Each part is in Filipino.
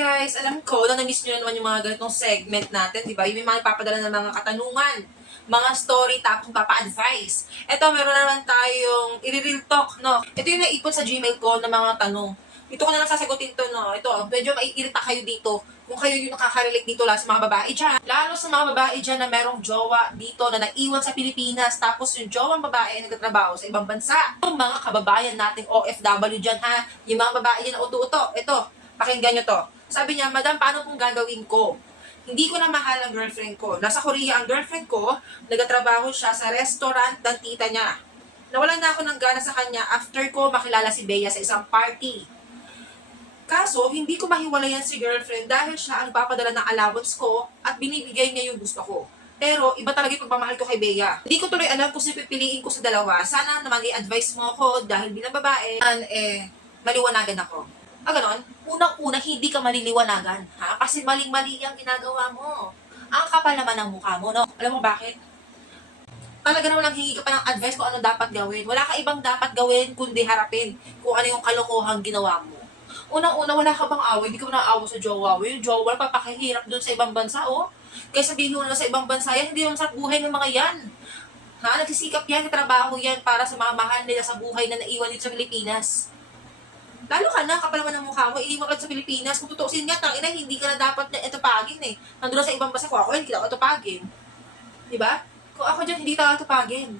guys! Alam ko na na-miss nyo na naman yung mga ganitong segment natin, di ba? Yung may mga ipapadala ng mga katanungan, mga story, tapos papa-advise. Ito, meron na naman tayong i-real talk, no? Ito yung naipon sa Gmail ko ng mga tanong. Dito ko na lang sasagutin to, no? Ito, medyo maiirita kayo dito kung kayo yung nakaka-relate dito lang sa mga babae dyan. Lalo sa mga babae dyan na merong jowa dito na naiwan sa Pilipinas, tapos yung jowang babae ay nagtatrabaho sa ibang bansa. Yung mga kababayan nating OFW dyan, ha? Yung mga babae dyan na uto-uto. Ito, pakinggan nyo to. Sabi niya, Madam, paano kung gagawin ko? Hindi ko na mahal ang girlfriend ko. Nasa Korea ang girlfriend ko, nagtatrabaho siya sa restaurant ng tita niya. Nawalan na ako ng gana sa kanya after ko makilala si Bea sa isang party. Kaso, hindi ko mahiwalayan si girlfriend dahil siya ang papadala ng allowance ko at binibigay niya yung gusto ko. Pero, iba talaga yung pagmamahal ko kay Bea. Hindi ko tuloy alam kung sino pipiliin ko sa dalawa. Sana naman i-advise mo ako dahil bilang babae, maliwanagan ako. Ganon? Unang-una, hindi ka maliliwanagan, ha? Kasi maling-mali ang ginagawa mo. Ang kapal naman ng mukha mo, no? Alam mo bakit? Talaga naman lang hingi ka pa ng advice kung ano dapat gawin. Wala ka ibang dapat gawin kundi harapin kung ano yung kalokohang ginawa mo. Unang-una, wala ka bang away? Hindi ka ba naawa sa jowa mo? Yung jowa, papakahirap dun sa ibang bansa, oh. Kaya sabihin mo na sa ibang bansa yan, hindi naman sa buhay ng mga yan. Ha? Nagsisikap yan, trabaho yan para sa mga mahal nila sa buhay na naiwan dito sa Pilipinas. Lalo ka na, kapal naman ng mukha mo, iiwan ka sa Pilipinas. Kung tutuusin nga, tangina, hindi ka na dapat na itupagin eh. Nandun na sa ibang bansa, kung ako, hindi ka itupagin. Diba? Kung ako dyan, hindi ka itupagin.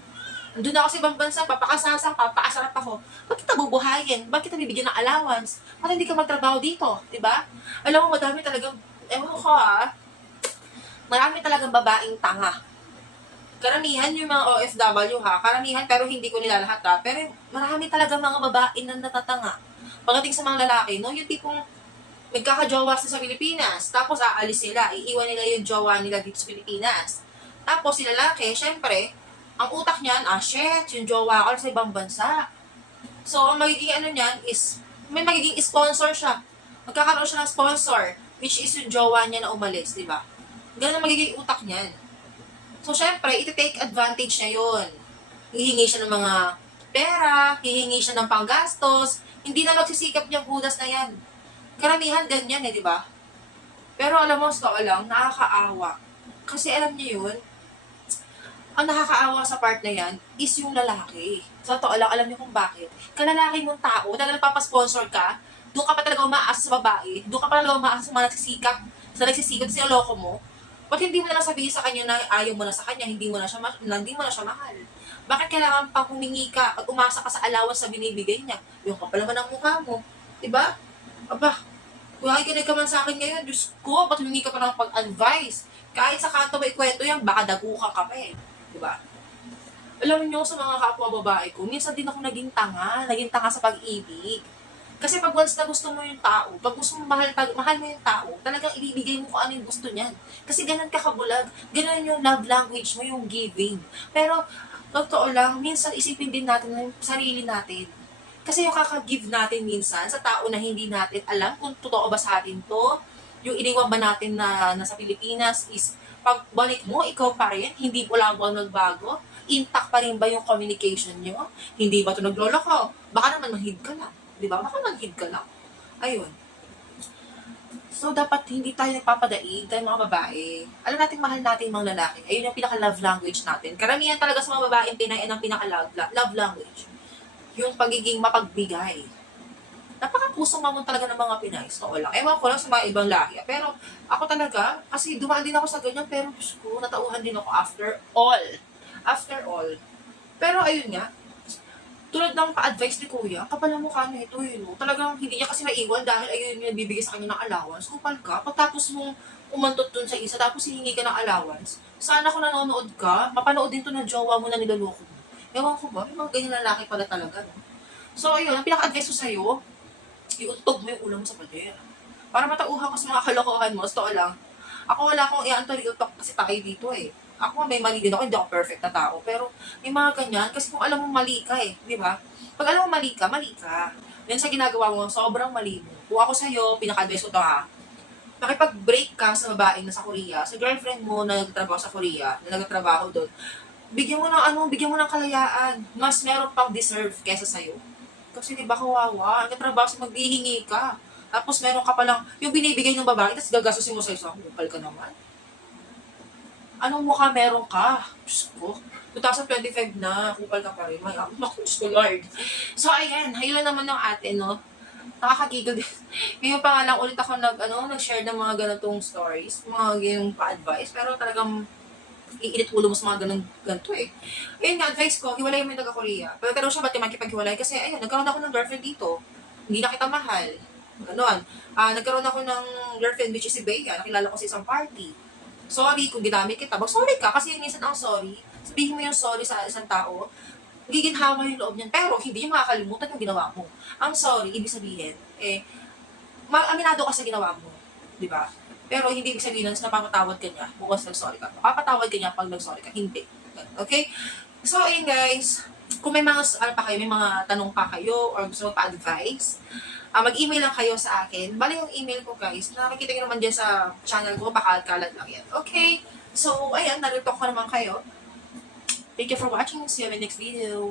Nandun ako sa ibang bansa, papakasasang, papakasarap ako. Ba't kita bubuhayin? Ba't kita bibigyan ng allowance? Ba't hindi ka magtrabaho dito? Diba? Alam mo, madami talagang, ewan ko marami talagang babaeng tanga. Karamihan yung mga OFW ha, karamihan pero hindi ko nila lahat ha, pero marami talaga mga babae na natatanga. Pagdating sa mga lalaki, no, yung tipong magkakajowa sa Pilipinas, tapos aalis sila, iiwan nila yung jowa nila dito sa Pilipinas. Tapos si lalaki, syempre, ang utak niyan, shit, yung jowa ko sa ibang bansa. So, ang magiging ano niyan is, may magiging sponsor siya. Magkakaroon siya ng sponsor, which is yung jowa niya na umalis, di ba? Ganun ang magiging utak niyan. So, syempre, iti-take advantage niya yun. Hihingi siya ng mga pera, hihingi siya ng panggastos, hindi na magsisikap niyang hudas na yan. Karamihan ganyan di ba? Pero alam mo, sa lang, nakakaawa. Kasi alam niyo yun, ang nakakaawa sa part na yan is yung lalaki. Sa totoo lang, alam niyo kung bakit. Kalalaki mong tao, talaga nagpapasponsor ka, doon ka pa talaga umaasa sa babae, doon ka pa talaga umaasa sa mga nagsisikap, sa loko mo. Ba't hindi mo na lang sabihin sa kanya na ayaw mo na sa kanya, hindi mo na siya mahal? Bakit kailangan pang humingi ka at umasa ka sa allowance sa binibigay niya? Yung kapal naman ang mukha mo. Diba? Aba, kung nakikinig ka man sa akin ngayon, Diyos ko, ba't humingi ka pa ng pag-advise? Kahit sa kanto mo ikwento yan, baka dagukan ka pa eh. Diba? Alam niyo, sa mga kapwa babae ko, minsan din ako naging tanga sa pag-ibig. Kasi pag once na gusto mo yung tao, pag gusto mo mahal mo yung tao, talagang ibibigay mo kung ano yung gusto niyan. Kasi ganun ka kabulag, ganun yung love language mo, yung giving. Pero, totoo lang, minsan isipin din natin yung sarili natin. Kasi yung kaka-give natin minsan sa tao na hindi natin alam kung totoo ba sa atin to, yung iniwan ba natin na nasa Pilipinas is, pagbalik mo, ikaw pa rin, hindi po lang ba nagbago, intact pa rin ba yung communication nyo? Hindi ba ito nagloloko? Baka naman manhid ka lang. Di ba? Baka manhid ka lang. Ayun. So, dapat hindi tayo nagpapadaig tayo mga babae. Alam natin, mahal natin mga lalaki. Ayun yung pinaka-love language natin. Karamihan talaga sa mga babaeng Pinay ang pinaka-love language. Yung pagiging mapagbigay. Napakapusong mamon talaga ng mga Pinay. So, lang. Ewan ko lang sa mga ibang lahi. Pero, ako talaga, kasi dumaan din ako sa ganyan, pero Diyos ko, natauhan din ako after all. After all. Pero, ayun nga, tulad ng pa-advise ni Kuya, kapal ang mukha niya ito yun. Talagang hindi niya kasi maiwan dahil ayun yung bibigay sa kanya ng allowance. Kupal ka, pagtapos mong umantot dun sa isa, tapos hihingi ka ng allowance, sana kung nanonood ka, mapanood din to ng jowa mo na niloloko mo. Ewan ko ba, may mga ganyan lalaki pala talaga. No? So ayun, ang pinaka-advise ko sa'yo, iuntog mo yung ulo mo sa pader. Para matauhan ka sa mga kalokohan mo, totoo lang. Ako wala akong i-anto real talk kasi tayo dito eh. Ako may mali din ako, hindi ako perfect na tao. Pero may mga ganyan, kasi kung alam mo mali ka eh, di ba? Pag alam mo mali ka, mali ka. Yan sa ginagawa mo, sobrang mali mo. Kung ako sa'yo, pinaka-advise ko to ha, makipag-break ka sa babaeng nasa Korea, sa girlfriend mo na nagtatrabaho sa Korea, na nagtatrabaho doon, bigyan mo ng kalayaan. Mas meron pang deserve kesa sa'yo. Kasi di ba kawawa, nagtatrabaho sa maghihingi ka. Tapos meron ka palang, yung binibigay ng babae, tapos gagastusin mo sa isang kupal ka naman. Anong mukha meron ka? Diyos ko. 2025 na, kupal ka pa rin. May naku, Diyos ko, Lord. So, ayan, ayun lang naman yung atin, no? Nakakagigil din. Ngayon pa nga lang ulit ako nag-share ng mga ganitong stories, mga ganyung pa-advice, pero talagang iinit ulo mo sa mga ganito eh. Ayun nga, advice ko, hiwalay mo yung taga-Korea. Pero tanong siya, ba't yung makipaghiwalay? Kasi, ayun, nagkaroon ako ng girlfriend dito. Hindi na kita mahal. Ganon. Nagkaroon ako ng girlfriend, which is si Bea. Nakilala ko sa isang party. Sorry kung ginamit kita. Sorry ka, kasi minsan ang sorry. Sabihin mo yung sorry sa isang tao, giginhawa yung loob niyan. Pero hindi yung makakalimutan yung ginawa mo. Ang sorry, ibig sabihin, aminado ka sa ginawa mo. Di ba? Pero hindi ibig sabihin na napapatawad ka niya bukas nag-sorry ka. Papatawad ka niya pag nag-sorry ka. Hindi. Okay? So, ayun guys. Kung may mga, may mga tanong pa kayo or gusto mo pa-advise, mag-email lang kayo sa akin. Bali yung email ko guys, nakikita nyo naman dyan sa channel ko, baka kalat lang yan. Okay? So, ayan, narito ko naman kayo. Thank you for watching. See you in the next video.